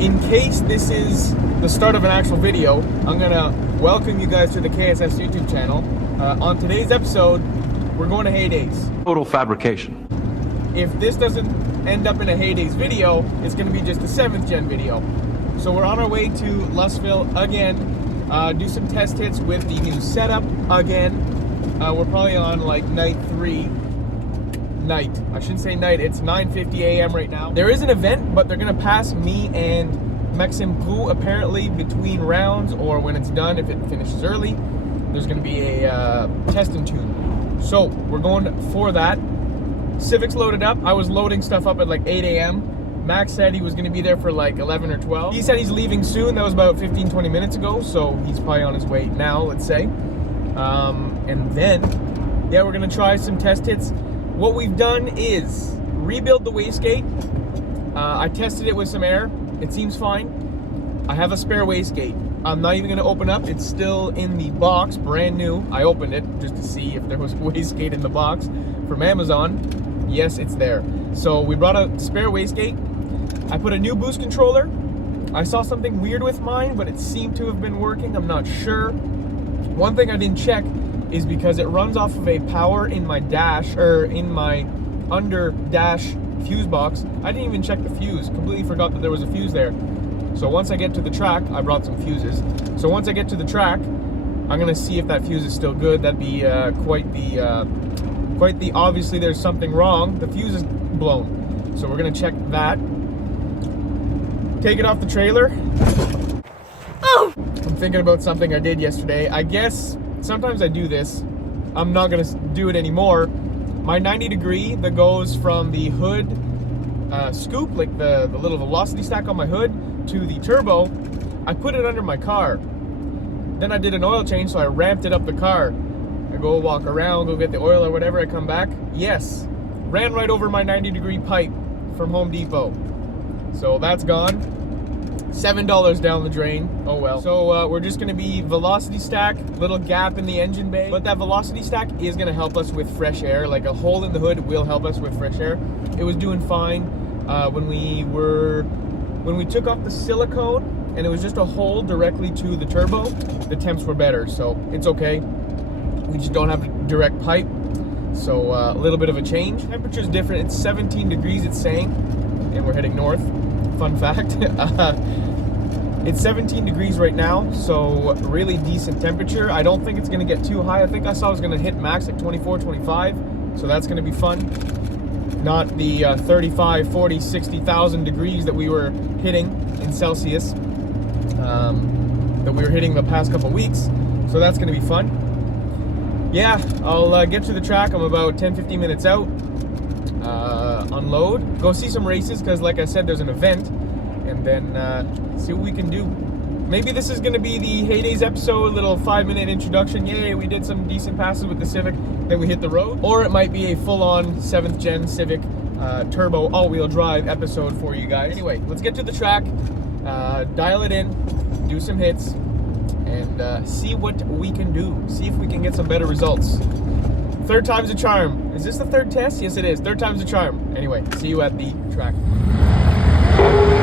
in case this is the start of an actual video, I'm gonna welcome you guys to the KSS YouTube channel. On today's episode, we're going to Heydays. Total fabrication. If this doesn't end up in a Heydays video, it's gonna be just a 7th gen video. So we're on our way to Louisville again, do some test hits with the new setup again. We're probably on like night 3. I shouldn't say night, it's 9:50 a.m. right now. There is an event, but they're gonna pass me and Maxime Brou apparently between rounds, or when it's done, if it finishes early, there's gonna be a test and tune. So we're going for that. Civic's loaded up. I was loading stuff up at like 8 a.m. Max said he was gonna be there for like 11 or 12. He said he's leaving soon. That was about 15-20 minutes ago, so he's probably on his way now, let's say. And then, yeah, we're gonna try some test hits. What we've done is rebuild the wastegate. I tested it with some air. It seems fine. I have a spare wastegate. I'm not even gonna open up. It's still in the box, brand new. I opened it just to see if there was a wastegate in the box from Amazon. Yes, it's there. So we brought a spare wastegate. I put a new boost controller. I saw something weird with mine, but it seemed to have been working. I'm not sure. One thing I didn't check is because it runs off of a power in my dash, or in my under dash fuse box. I didn't even check the fuse. Completely forgot that there was a fuse there. So once I get to the track, I brought some fuses. So once I get to the track, I'm gonna see if that fuse is still good. That'd be quite the obviously there's something wrong. The fuse is blown. So we're gonna check that. Take it off the trailer. Oh! I'm thinking about something I did yesterday. I guess sometimes I do this. I'm not gonna do it anymore. My 90 degree that goes from the hood scoop, like the little velocity stack on my hood, to the turbo, I put it under my car. Then I did an oil change, so I ramped it up the car. I go walk around, go get the oil or whatever, I come back. Yes, ran right over my 90 degree pipe from Home Depot. So that's gone. $7 down the drain. Oh well. So we're just gonna be velocity stack, little gap in the engine bay. But that velocity stack is gonna help us with fresh air. Like a hole in the hood will help us with fresh air. It was doing fine when we took off the silicone, and it was just a hole directly to the turbo. The temps were better, so it's okay. We just don't have a direct pipe, so a little bit of a change. Temperature's different. It's 17 degrees. It's saying, and we're heading north. Fun fact. It's 17 degrees right now, so really decent temperature. I don't think it's gonna get too high. I think I saw it was gonna hit max like 24, 25, so that's gonna be fun. Not the 35, 40, 60,000 degrees that we were hitting in Celsius, that we were hitting the past couple weeks, so that's gonna be fun. Yeah, I'll get to the track. I'm about 10-15 minutes out. Unload, go see some races, because like I said, there's an event, and then see what we can do. Maybe this is going to be the Heydays episode, little 5-minute introduction. Yay, we did some decent passes with the Civic, then we hit the road. Or it might be a full-on 7th gen Civic turbo all-wheel drive episode for you guys. Anyway, let's get to the track, dial it in, do some hits, and see what we can do. See if we can get some better results. Third time's a charm. Is this the third test? Yes, it is. Third time's a charm. Anyway, see you at the track.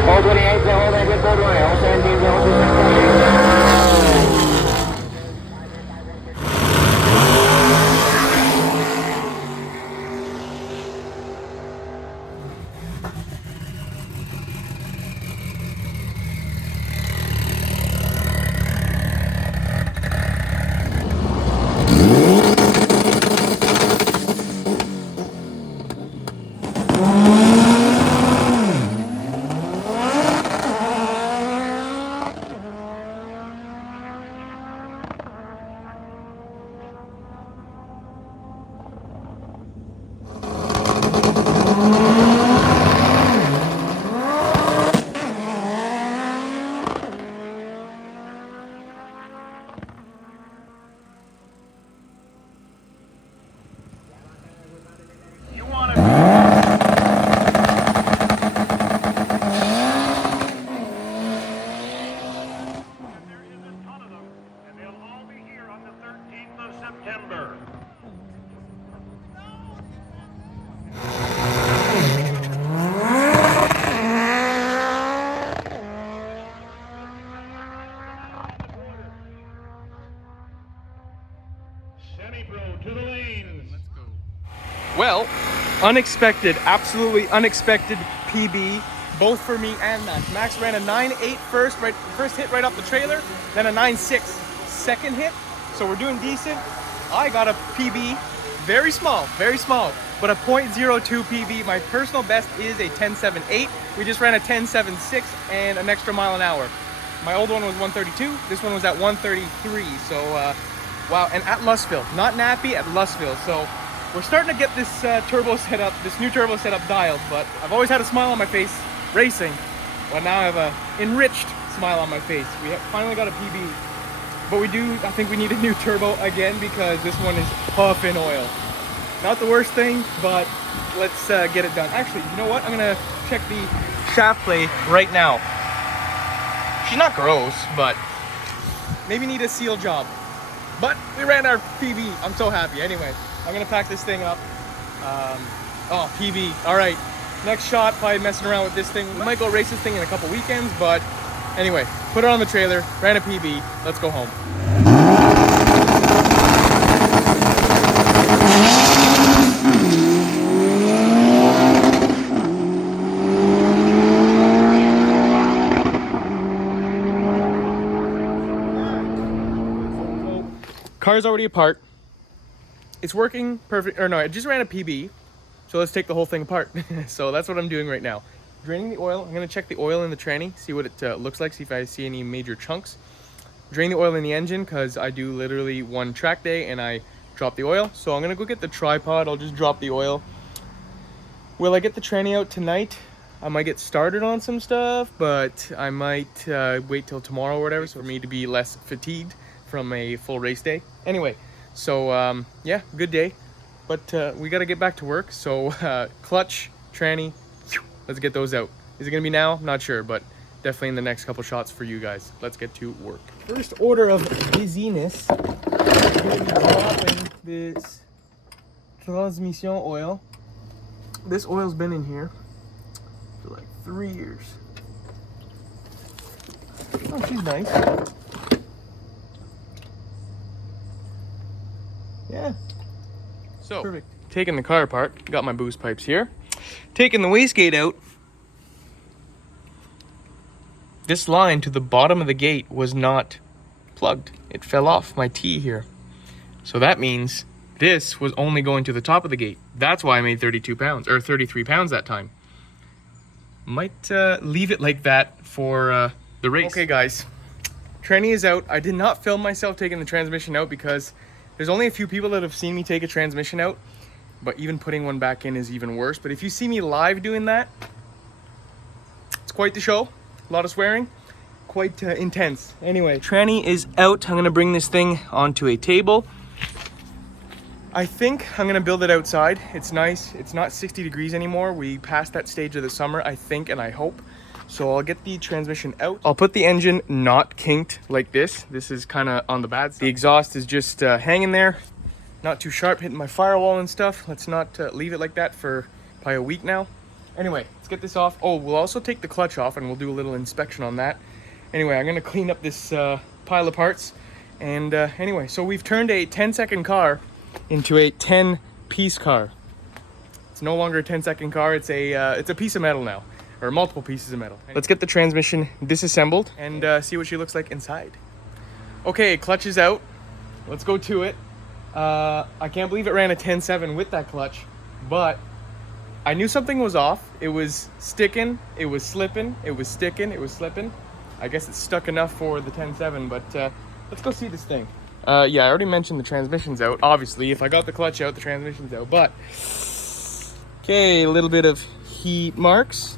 All 28, hold engine code 1, all 17, all 2, Unexpected, absolutely unexpected PB, both for me and Max. Max ran a 9.8 first hit right off the trailer, then a 9.6 second hit. So we're doing decent. I got a PB, very small, but a .02 PB. My personal best is a 10.78. We just ran a 10.76 and an extra mile an hour. My old one was 132. This one was at 133. So, wow. And at Lustville, not Nappy, at Lustville. So we're starting to get this this new turbo setup dialed. But I've always had a smile on my face racing. Well, now I have a enriched smile on my face. We finally got a PB. But I think we need a new turbo again because this one is puffing oil. Not the worst thing, but let's get it done. Actually, you know what? I'm gonna check the shaft play right now. She's not gross, but maybe need a seal job. But we ran our PB. I'm so happy. Anyway, I'm gonna pack this thing up. Oh, PB. All right. Next shot, probably messing around with this thing. We might go race this thing in a couple weekends, but anyway, put it on the trailer, ran a PB. Let's go home. Car's already apart. It's working perfect, or no, I just ran a PB. So let's take the whole thing apart. So that's what I'm doing right now. Draining the oil. I'm gonna check the oil in the tranny, see what it looks like, see if I see any major chunks. Drain the oil in the engine because I do literally one track day and I drop the oil. So I'm gonna go get the tripod. I'll just drop the oil. Will I get the tranny out tonight? I might get started on some stuff, but I might wait till tomorrow or whatever, so for me to be less fatigued from a full race day. Anyway, so yeah, good day, but we got to get back to work. So clutch, tranny, let's get those out. Is it gonna be now? I'm not sure, but definitely in the next couple shots for you guys. Let's get to work. First order of busyness, I'm gonna be dropping this transmission oil. This oil's been in here for like 3 years. Oh, she's nice. Yeah. So, perfect. Taking the car apart, got my boost pipes here. Taking the wastegate out. This line to the bottom of the gate was not plugged. It fell off my T here. So that means this was only going to the top of the gate. That's why I made 32 pounds, or 33 pounds that time. Might leave it like that for the race. Okay guys, tranny is out. I did not film myself taking the transmission out because there's only a few people that have seen me take a transmission out, but even putting one back in is even worse. But if you see me live doing that, it's quite the show. A lot of swearing, quite intense. Anyway, tranny is out. I'm gonna bring this thing onto a table. I think I'm gonna build it outside. It's nice. It's not 60 degrees anymore. We passed that stage of the summer, I think, and I hope. So I'll get the transmission out. I'll put the engine not kinked like this. This is kind of on the bad side. The exhaust is just hanging there. Not too sharp, hitting my firewall and stuff. Let's not leave it like that for probably a week now. Anyway, let's get this off. Oh, we'll also take the clutch off and we'll do a little inspection on that. Anyway, I'm gonna clean up this pile of parts. And anyway, so we've turned a 10-second car into a 10-piece car. It's no longer a 10-second car. It's a piece of metal now, or multiple pieces of metal. Let's get the transmission disassembled and see what she looks like inside. Okay, clutch is out. Let's go to it. I can't believe it ran a 10.7 with that clutch, but I knew something was off. It was sticking, it was slipping, it was sticking, it was slipping. I guess it's stuck enough for the 10.7, but let's go see this thing. Yeah, I already mentioned the transmission's out. Obviously, if I got the clutch out, the transmission's out, but okay, a little bit of heat marks.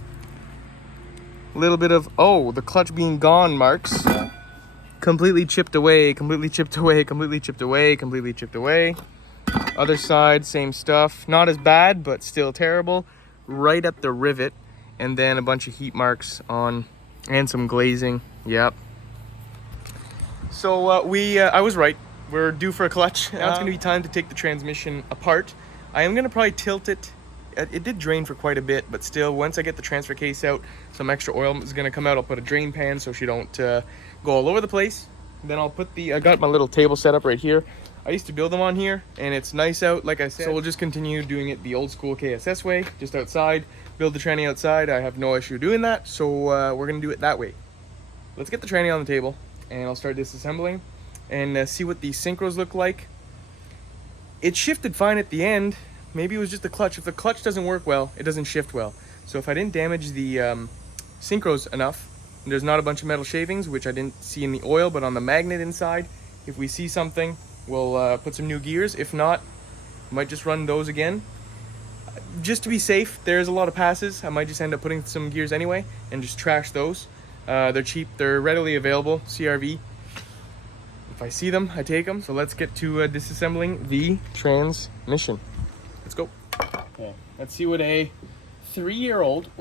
A little bit of, oh, the clutch being gone marks. Completely chipped away, completely chipped away, completely chipped away, completely chipped away. Other side, same stuff. Not as bad, but still terrible. Right at the rivet. And then a bunch of heat marks on, and some glazing. Yep. So I was right. We're due for a clutch. Now it's gonna be time to take the transmission apart. I am gonna probably tilt it. It did drain for quite a bit, but still, once I get the transfer case out, some extra oil is gonna come out. I'll put a drain pan so she don't go all over the place. Then I'll put I got my little table set up right here. I used to build them on here, and it's nice out, like I said. So we'll just continue doing it the old school KSS way, just outside. Build the tranny outside. I have no issue doing that, so we're gonna do it that way. Let's get the tranny on the table, and I'll start disassembling and see what the synchros look like. It shifted fine at the end. Maybe it was just the clutch. If the clutch doesn't work well, it doesn't shift well. So if I didn't damage the synchros enough, and there's not a bunch of metal shavings, which I didn't see in the oil, but on the magnet inside, if we see something, we'll put some new gears. If not, might just run those again. Just to be safe, there's a lot of passes. I might just end up putting some gears anyway and just trash those. They're cheap, they're readily available, CRV. If I see them, I take them. So let's get to disassembling the transmission. Let's go. Okay, let's see what a 3-year-old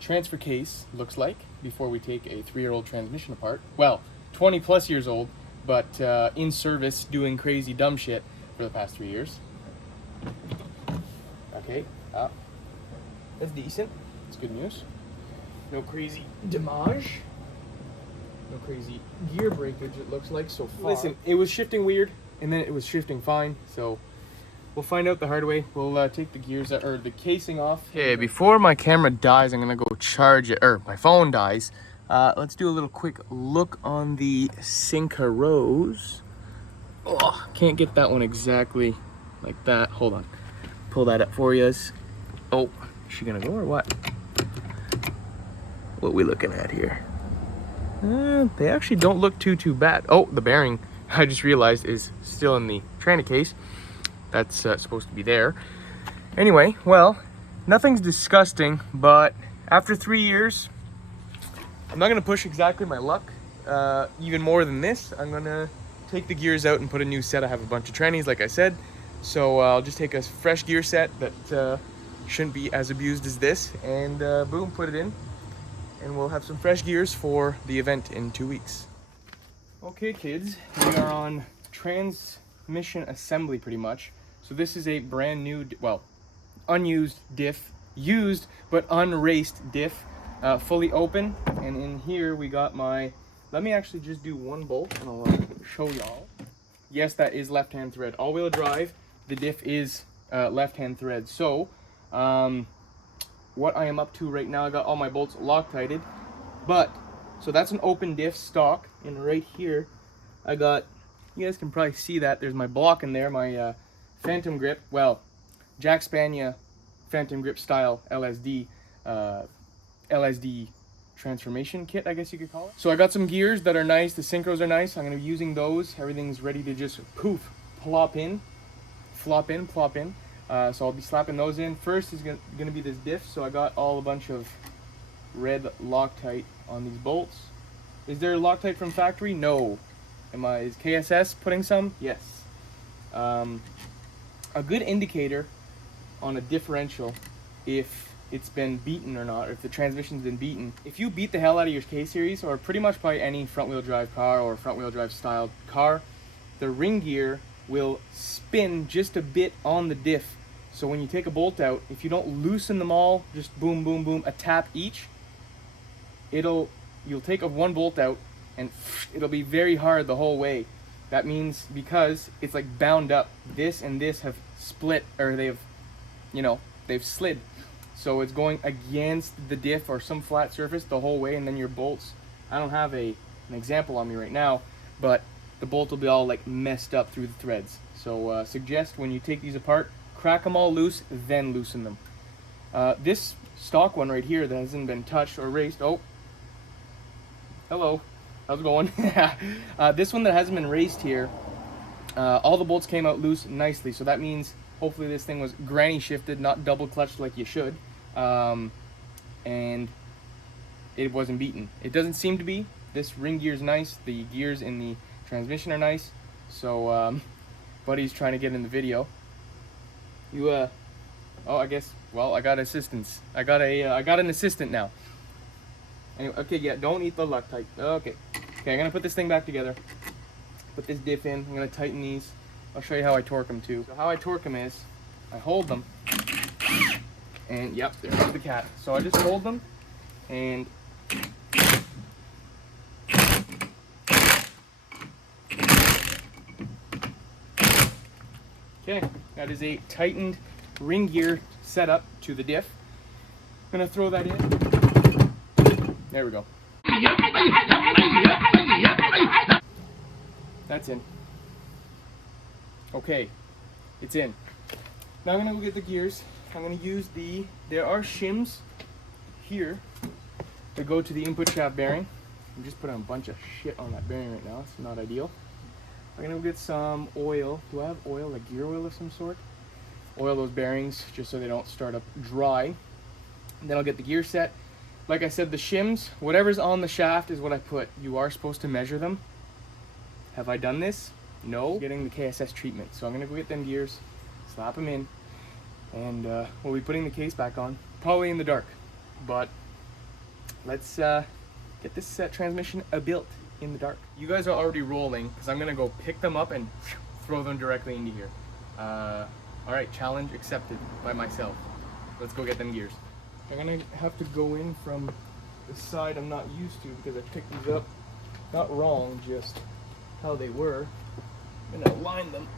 transfer case looks like before we take a 3-year-old transmission apart. Well, 20 plus years old, but in service doing crazy dumb shit for the past 3 years. Okay, that's decent. That's good news. No crazy damage. No crazy gear breakage, it looks like so far. Listen, it was shifting weird, and then it was shifting fine, so we'll find out the hard way. We'll take the gears or the casing off. Okay, before my camera dies, I'm gonna go charge it, or my phone dies. Let's do a little quick look on the synchros. Oh, can't get that one exactly like that. Hold on, pull that up for you. Oh, is she gonna go or what? What we looking at here? They actually don't look too bad. Oh, the bearing, I just realized, is still in the tranny case. That's supposed to be there. Anyway, well, nothing's disgusting, but after 3 years, I'm not gonna push exactly my luck even more than this. I'm gonna take the gears out and put a new set. I have a bunch of trannies, like I said, so I'll just take a fresh gear set that shouldn't be as abused as this, and boom, put it in. And we'll have some fresh gears for the event in 2 weeks. Okay, kids, we are on transmission assembly pretty much. So this is a brand new, well, unused diff, used but unraced diff, fully open. And in here we got my, let me actually just do one bolt and I'll show y'all. Yes, that is left-hand thread. All-wheel drive, the diff is left-hand thread. So, what I am up to right now, I got all my bolts Loctited, but so that's an open diff stock, and right here I got, you guys can probably see that there's my block in there, my Phantom Grip, well, Jack Spania Phantom Grip style LSD transformation kit, I guess you could call it. So I got some gears that are nice, the synchros are nice. I'm gonna be using those. Everything's ready to just poof, plop in, flop in, plop in. So I'll be slapping those in. First is gonna be this diff. So I got all a bunch of red Loctite on these bolts. Is there Loctite from factory? No. Is KSS putting some? Yes. A good indicator on a differential if it's been beaten or not, or if the transmission's been beaten. If you beat the hell out of your K-Series, or pretty much probably any front-wheel drive car or front-wheel drive styled car, the ring gear will spin just a bit on the diff. So when you take a bolt out, if you don't loosen them all, just boom, boom, boom, a tap each, you'll take one bolt out and it'll be very hard the whole way. That means because it's like bound up, this and this have split, or they've slid. So it's going against the diff or some flat surface the whole way, and then your bolts, I don't have an example on me right now, but the bolt will be all like messed up through the threads. So suggest when you take these apart, crack them all loose, then loosen them. This stock one right here that hasn't been touched or raced, oh, hello, how's it going? This one that hasn't been raced here, all the bolts came out loose nicely, so that means hopefully this thing was granny shifted, not double clutched like you should, and it wasn't beaten. It doesn't seem to be. This ring gear is nice, the gears in the transmission are nice, so buddy's trying to get in the video. Oh, I guess, well, I got assistance. I got an assistant now. Anyway, okay, yeah, don't eat the Loctite. Okay, I'm gonna put this thing back together. Put this diff in. I'm gonna tighten these. I'll show you how I torque them too. So how I torque them is, I hold them, and yep, there's the cat. So I just hold them, and Okay, that is a tightened ring gear setup to the diff. I'm gonna throw that in. There we go. That's in. Okay, it's in. Now I'm gonna go get the gears. I'm gonna use there are shims here that go to the input shaft bearing. I'm just putting a bunch of shit on that bearing right now. It's not ideal. I'm gonna go get some oil. Do I have oil, like gear oil of some sort? Oil those bearings just so they don't start up dry. And then I'll get the gear set. Like I said, the shims, whatever's on the shaft is what I put. You are supposed to measure them. Have I done this? No. Getting the KSS treatment. So I'm gonna go get them gears, slap them in, and we'll be putting the case back on, probably in the dark. But let's get this transmission built in the dark. You guys are already rolling because I'm gonna go pick them up and throw them directly into here. All right, challenge accepted by myself. Let's go get them gears. I'm gonna have to go in from the side I'm not used to because I picked these up, not wrong, just how they were. I'm gonna align them.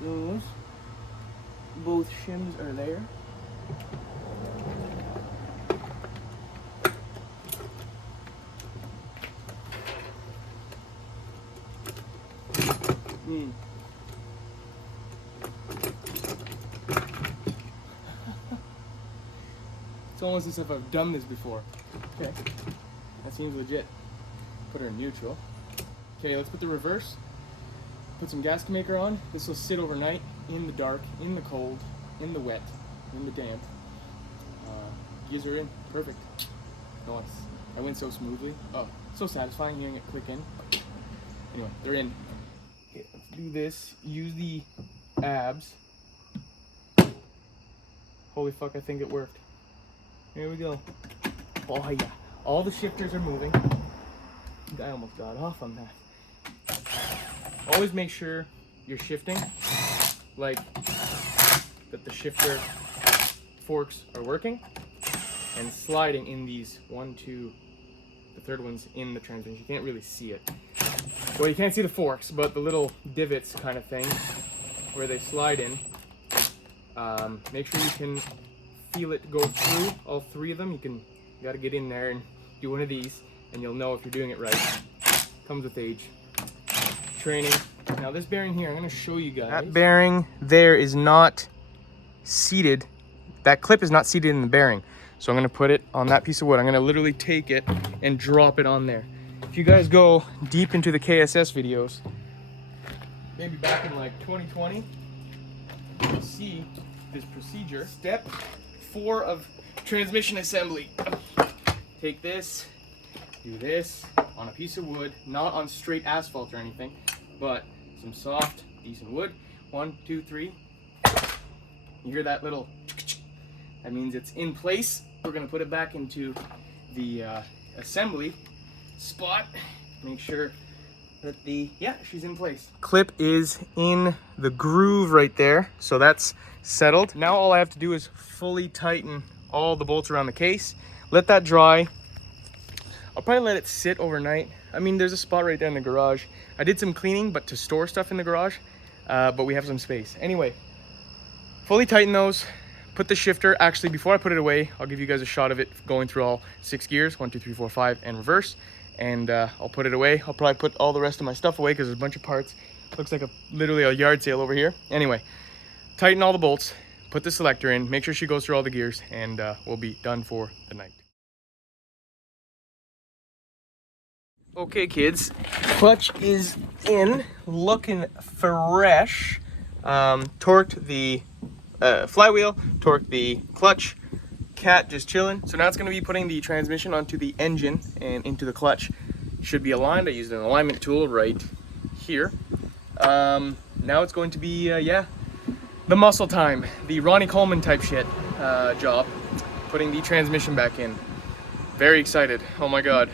Those, both shims are there. It's almost as if I've done this before. Okay, that seems legit. Put her in neutral. Okay, let's put the reverse. Put some gasket maker on. This will sit overnight in the dark, in the cold, in the wet, in the damp. Gears are in. Perfect. Nice. That went so smoothly. Oh, so satisfying hearing it click in. Anyway, they're in. Okay, let's do this. Use the abs. Holy fuck, I think it worked. Here we go. Oh yeah. All the shifters are moving. I almost got off on that. Always make sure you're shifting, like that the shifter forks are working, and sliding in these the third one's in the transmission. You can't really see it. Well, you can't see the forks, but the little divots kind of thing where they slide in. Make sure you can feel it go through all three of them. You gotta get in there and do one of these, and you'll know if you're doing it right. Comes with age. Training. Now this bearing here, I'm gonna show you guys. That bearing there is not seated. That clip is not seated in the bearing. So I'm gonna put it on that piece of wood. I'm gonna literally take it and drop it on there. If you guys go deep into the KSS videos, maybe back in like 2020, you'll see this procedure. Step 4 of transmission assembly. Take this, do this on a piece of wood, not on straight asphalt or anything, but some soft, decent wood. 1, 2, 3. You hear that little, that means it's in place. We're gonna put it back into the assembly spot. Make sure that she's in place. Clip is in the groove right there, so that's settled. Now all I have to do is fully tighten all the bolts around the case. Let that dry. I'll probably let it sit overnight. I mean, there's a spot right there in the garage. I did some cleaning, but to store stuff in the garage, but we have some space. Anyway, fully tighten those. Put the shifter, actually before I put it away, I'll give you guys a shot of it going through all 6 gears, 1, 2, 3, 4, 5, and reverse. And I'll put it away. I'll probably put all the rest of my stuff away because there's a bunch of parts. Looks like literally a yard sale over here. Anyway, tighten all the bolts, put the selector in, make sure she goes through all the gears, and we'll be done for the night. Okay kids, clutch is in, looking fresh. Torqued the flywheel, torqued the clutch, cat just chilling. So now it's going to be putting the transmission onto the engine and into the clutch. Should be aligned. I used an alignment tool right here. Now it's going to be, the muscle time, the Ronnie Coleman type shit job, putting the transmission back in. Very excited. Oh my god.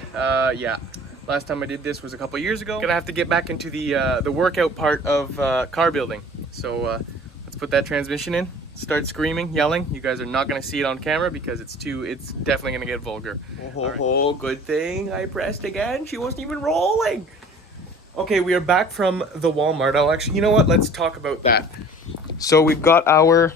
Yeah. Last time I did this was a couple years ago. Gonna have to get back into the workout part of car building. So let's put that transmission in. Start screaming, yelling. You guys are not gonna see it on camera because it's definitely gonna get vulgar. Oh, good thing I pressed again. She wasn't even rolling. Okay, we are back from the Walmart. Oh, actually, you know what? Let's talk about that. So we've got our...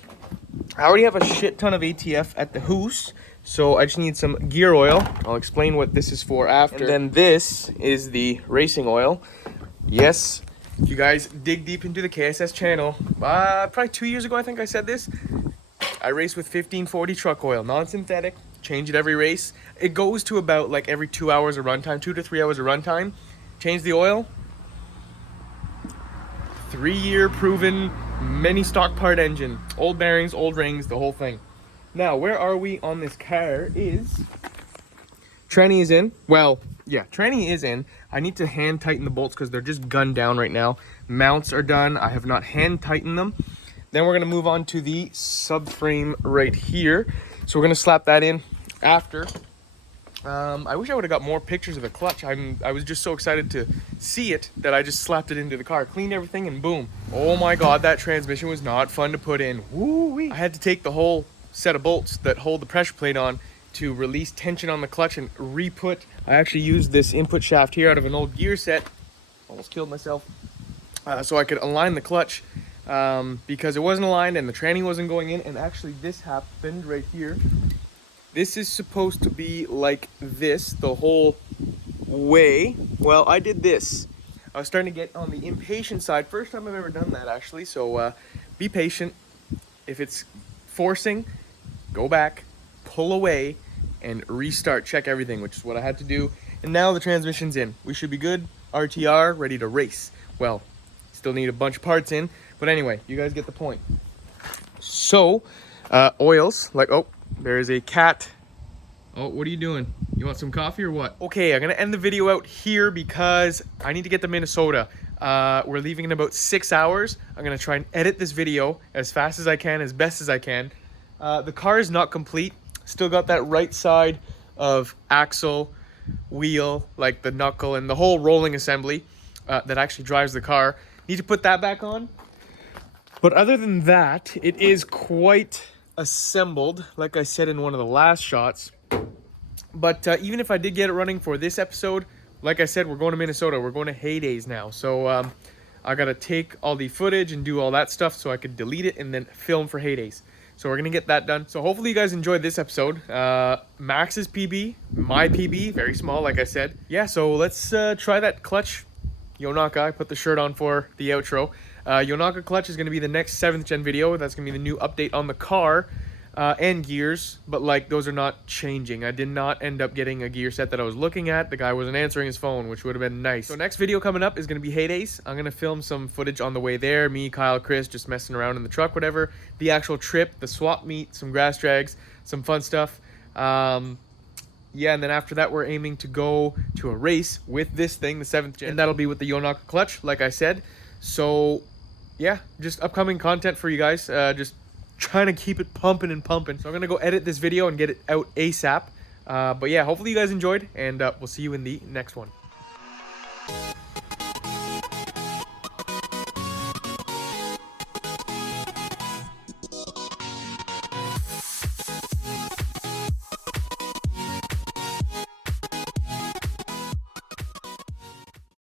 I already have a shit ton of ATF at the house, so I just need some gear oil. I'll explain what this is for after. And then this is the racing oil. Yes, if you guys dig deep into the KSS channel, probably 2 years ago I think I said this. I race with 1540 truck oil, non-synthetic, change it every race. It goes to about like every 2 hours of runtime, 2 to 3 hours of runtime. Change the oil. 3-year proven, many stock part engine, old bearings, old rings, the whole thing. Now, where are we on this car is... Tranny is in. Well, yeah, tranny is in. I need to hand tighten the bolts because they're just gunned down right now. Mounts are done. I have not hand tightened them. Then we're going to move on to the subframe right here. So we're going to slap that in after. I wish I would have got more pictures of the clutch. I was just so excited to see it that I just slapped it into the car, cleaned everything, and boom. Oh my god, that transmission was not fun to put in. Woo-wee. I had to take the whole set of bolts that hold the pressure plate on to release tension on the clutch and re-put. I actually used this input shaft here out of an old gear set. Almost killed myself. So I could align the clutch because it wasn't aligned and the tranny wasn't going in. And actually this happened right here. This is supposed to be like this the whole way. Well, I did this. I was starting to get on the impatient side. First time I've ever done that, actually. So be patient. If it's forcing, go back, pull away, and restart. Check everything, which is what I had to do. And now the transmission's in. We should be good. RTR, ready to race. Well, still need a bunch of parts in. But anyway, you guys get the point. So, oils, like, oh, there is a cat. Oh, what are you doing? You want some coffee or what? Okay, I'm gonna end the video out here because I need to get to Minnesota. We're leaving in about 6 hours. I'm gonna try and edit this video as fast as I can, as best as I can. The car is not complete. Still got that right side of axle, wheel, like the knuckle and the whole rolling assembly that actually drives the car. Need to put that back on. But other than that, it is quite assembled, like I said in one of the last shots. But even if I did get it running for this episode, like I said, we're going to Minnesota. We're going to Heydays now. So I got to take all the footage and do all that stuff so I could delete it and then film for Heydays. So we're going to get that done. So hopefully you guys enjoyed this episode. Max's PB, my PB, very small, like I said. Yeah, so let's try that clutch. Yonaka, I put the shirt on for the outro. Yonaka clutch is going to be the next 7th gen video. That's going to be the new update on the car and gears, but like those are not changing. I did not end up getting a gear set that I was looking at. The guy wasn't answering his phone, which would have been nice. So next video coming up is going to be Heydays. I'm going to film some footage on the way there. Me, Kyle, Chris, just messing around in the truck, whatever. The actual trip, the swap meet, some grass drags, some fun stuff. Yeah, and then after that, we're aiming to go to a race with this thing, the 7th gen. And that'll be with the Yonaka clutch, like I said. So, yeah, just upcoming content for you guys. Just trying to keep it pumping and pumping. So I'm going to go edit this video and get it out ASAP. But yeah, hopefully you guys enjoyed, and we'll see you in the next one.